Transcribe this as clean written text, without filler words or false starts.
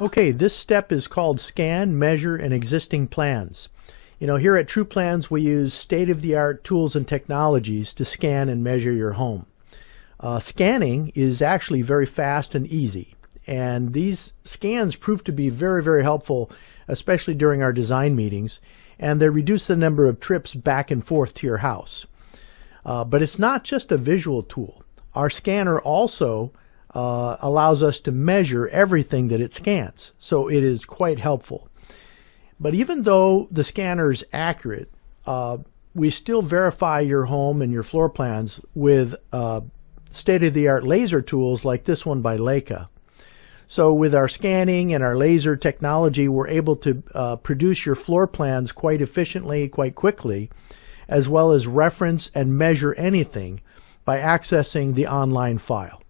Okay, this step is called Scan, Measure, and Existing Plans. Here at Truplans, we use state-of-the-art tools and technologies to scan and measure your home. Scanning is actually very fast and easy, and these scans prove to be very, very helpful, especially during our design meetings, and they reduce the number of trips back and forth to your house. But it's not just a visual tool. Our scanner also allows us to measure everything that it scans, so it is quite helpful. But even though the scanner is accurate, we still verify your home and your floor plans with state-of-the-art laser tools like this one by Leica. So with our scanning and our laser technology, we're able to produce your floor plans quite efficiently, quite quickly, as well as reference and measure anything by accessing the online file.